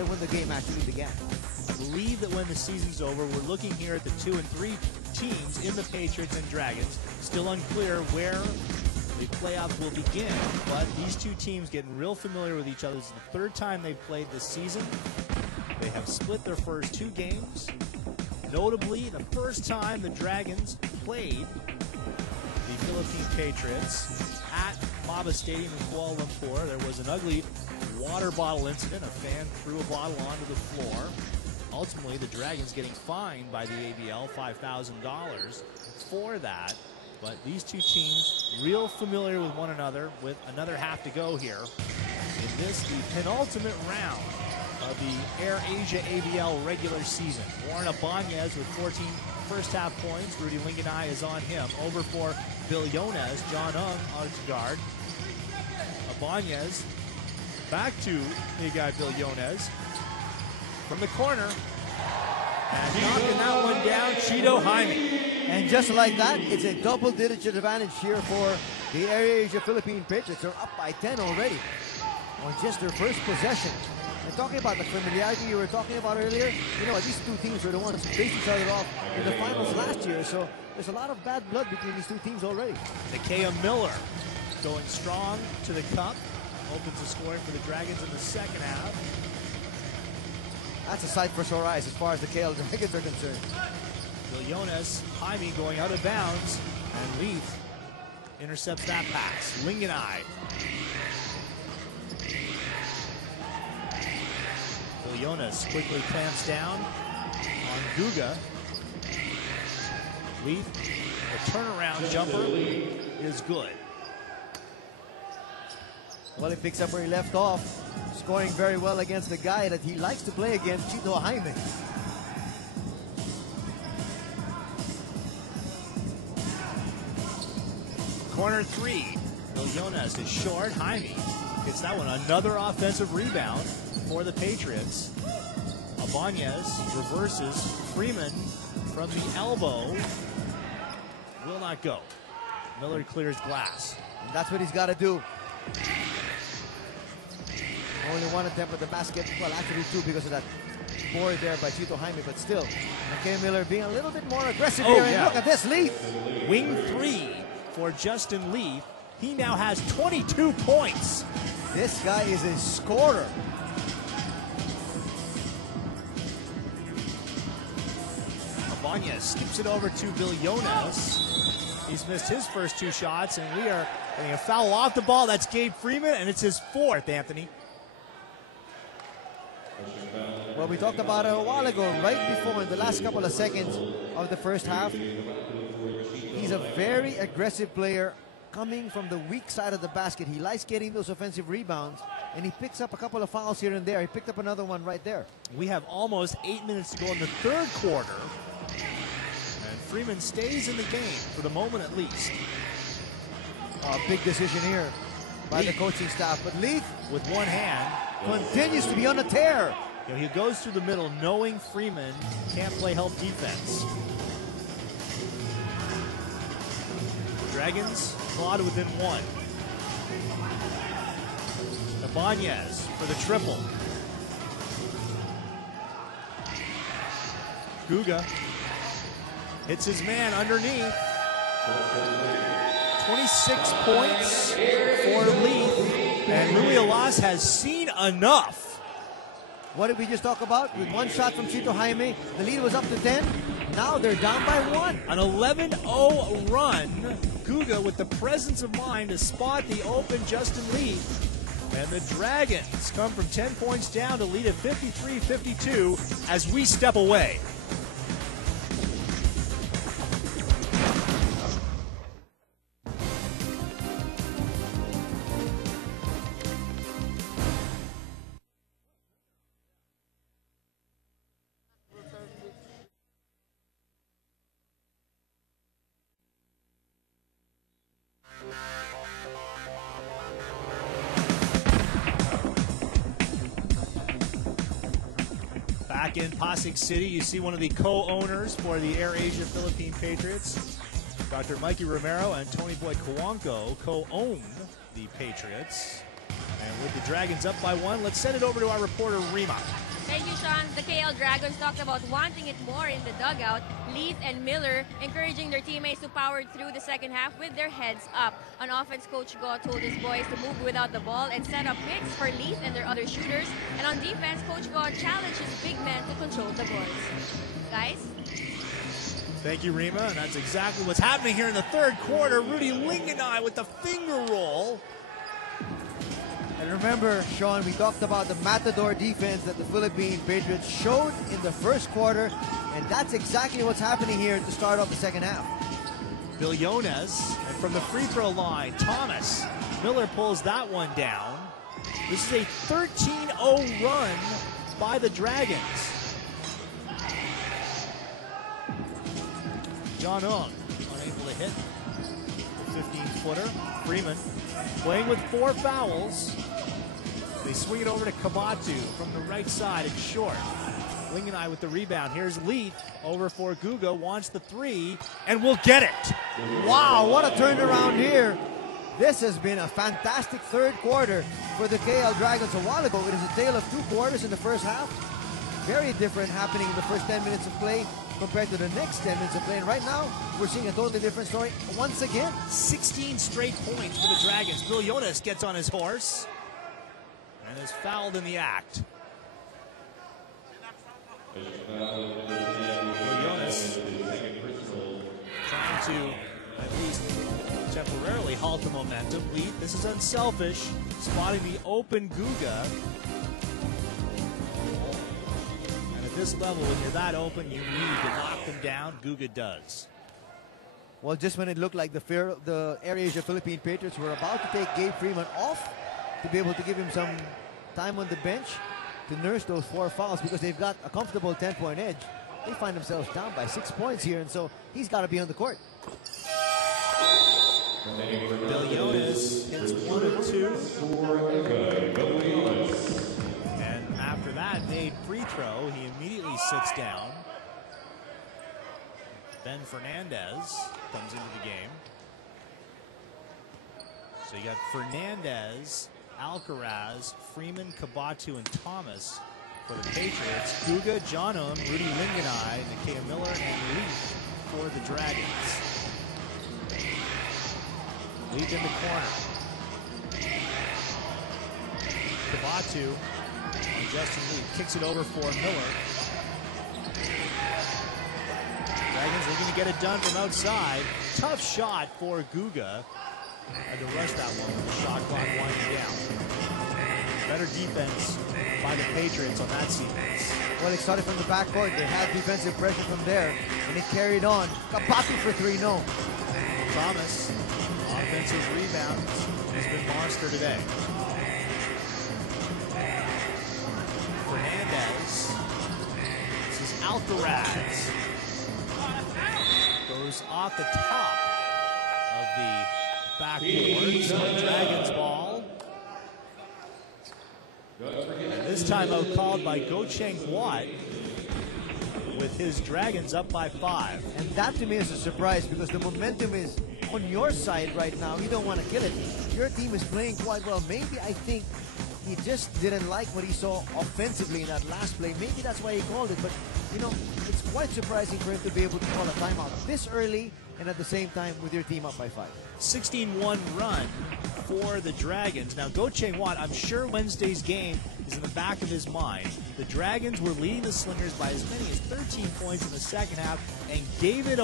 than when the game actually began. I believe that when the season's over, we're looking here at the 2 and 3 teams in the Patriots and Dragons. Still unclear where the playoffs will begin, but these two teams getting real familiar with each other. This is the third time they've played this season. They have split their first 2 games. Notably, the first time the Dragons played the Philippine Patriots at Maba Stadium in Kuala Lumpur, there was an ugly water bottle incident. A fan threw a bottle onto the floor. Ultimately, the Dragons getting fined by the ABL $5,000 for that. But these two teams real familiar with one another with another half to go here in this, the penultimate round of the Air Asia ABL regular season. Warren Abanez with 14 first half points. Rudy Linganai is on him. Over for Bill Yones. John Ung on to guard. Abanez back to the guy Bill Yones from the corner. And knocking that one down, Cheeto Jaime. And just like that, it's a double-digit advantage here for the Air Asia Philippine Patriots. They're up by 10 already on just their first possession. And talking about the familiarity you were talking about earlier, you know, these two teams were the ones who faced each other off in the finals last year, so there's a lot of bad blood between these two teams already. Nakia Miller going strong to the cup, opens the scoring for the Dragons in the second half. That's a sight for sore eyes as far as the KL Dragons are concerned. Villones, Jaime going out of bounds, and Leaf intercepts that pass. Linganai. Villones quickly clamps down on Guga. Leaf, the turnaround jumper is good. Well, he picks up where he left off, scoring very well against the guy that he likes to play against, Cheeto Jaime. Corner 3. Villones is short. Jaime gets that one. Another offensive rebound for the Patriots. Abanez reverses. Freeman from the elbow will not go. Miller clears glass. And that's what he's got to do. Only one attempt at the basket. Well, actually 2 because of that board there by Cheeto Jaime, but still. McKay Miller being a little bit more aggressive here. And look at this, Leaf. Wing 3 for Justin Leaf. He now has 22 points. This guy is a scorer. Abanez skips it over to Villones. He's missed his first 2 shots, and we are getting a foul off the ball. That's Gabe Freeman, and it's his 4th, Anthony. Well, we talked about it a while ago, right before in the last couple of seconds of the first half. He's a very aggressive player coming from the weak side of the basket. He likes getting those offensive rebounds, and he picks up a couple of fouls here and there. He picked up another one right there. We have almost 8 minutes to go in the third quarter, and Freeman stays in the game for the moment at least. A big decision here by the coaching staff, but Leaf with one hand continues to be on a tear. You know, he goes through the middle knowing Freeman can't play help defense. Dragons clawed within 1. Abanez for the triple. Guga hits his man underneath. 26 points for Leaf, and Rui Alas has seen enough. What did we just talk about? With 1 shot from Cheeto Jaime, the lead was up to 10. Now they're down by 1. An 11-0 run. Guga with the presence of mind to spot the open Justin Leaf. And the Dragons come from 10 points down to lead at 53-52 as we step away. Back in Pasig City, you see one of the co-owners for the Air Asia Philippine Patriots. Dr. Mikey Romero and Tony Boy Kawanko co-own the Patriots. And with the Dragons up by 1, let's send it over to our reporter, Rima. Thank you, Sean. The KL Dragons talked about wanting it more in the dugout. Leith and Miller encouraging their teammates to power through the second half with their heads up. On offense, Coach Go told his boys to move without the ball and set up picks for Leith and their other shooters. And on defense, Coach Go challenged his big men to control the boards. Guys? Thank you, Rima. And that's exactly what's happening here in the third quarter. Rudy Linganai with the finger roll. And remember, Sean, we talked about the matador defense that the Philippine Patriots showed in the first quarter, and that's exactly what's happening here to start off the second half. Billones, and from the free throw line, Thomas. Miller pulls that one down. This is a 13-0 run by the Dragons. John Ung unable to hit the 15-footer. Freeman playing with 4 fouls. They swing it over to Kabatu from the right side. It's short. Linganai with the rebound. Here's Leith over for Guga. Wants the 3 and will get it. Wow, what a turnaround here. This has been a fantastic third quarter for the KL Dragons. A while ago, it is a tale of 2 quarters in the first half. Very different happening in the first 10 minutes of play compared to the next 10 minutes of play. And right now, we're seeing a totally different story once again. 16 straight points for the Dragons. Billones gets on his horse and is fouled in the act. Billones trying to at least temporarily halt the momentum. Leith, this is unselfish, spotting the open Guga. And at this level, when you're that open, you need to knock them down. Guga does. Well, just when it looked like the AirAsia Philippine Patriots were about to take Gabe Freeman off to be able to give him some time on the bench to nurse those 4 fouls because they've got a comfortable 10-point edge, they find themselves down by 6 points here, and so he's got to be on the court. Billones hits 1 of 2. And after that made free throw, he immediately sits down. Ben Fernandez comes into the game. So you got Fernandez, Alcaraz, Freeman, Kabatu, and Thomas for the Patriots. Guga, Johnum, Rudy Linganai, Nakia Miller, and Leith for the Dragons. Leith in the corner. Kabatu and Justin Leith kicks it over for Miller. Dragons looking to get it done from outside. Tough shot for Guga. Had to rush that one with the shot clock winding down. Better defense by the Patriots on that sequence. Well, it started from the backcourt. They had defensive pressure from there, and it carried on. Kabatu for 3, no. Thomas, offensive rebound. He's been monster today. Fernandez. This is Alcaraz. Goes off the top of the backboard. So Dragons ball. And this timeout called by Go Cheng Huat with his Dragons up by 5. And that to me is a surprise because the momentum is on your side right now. You don't want to kill it. Your team is playing quite well. Maybe I think he just didn't like what he saw offensively in that last play. Maybe that's why he called it. But, you know, it's quite surprising for him to be able to call a timeout this early and at the same time with your team up by 5. 16-1 run for the Dragons. Now, Go Cheng Huat, I'm sure Wednesday's game is in the back of his mind. The Dragons were leading the Slingers by as many as 13 points in the second half and gave it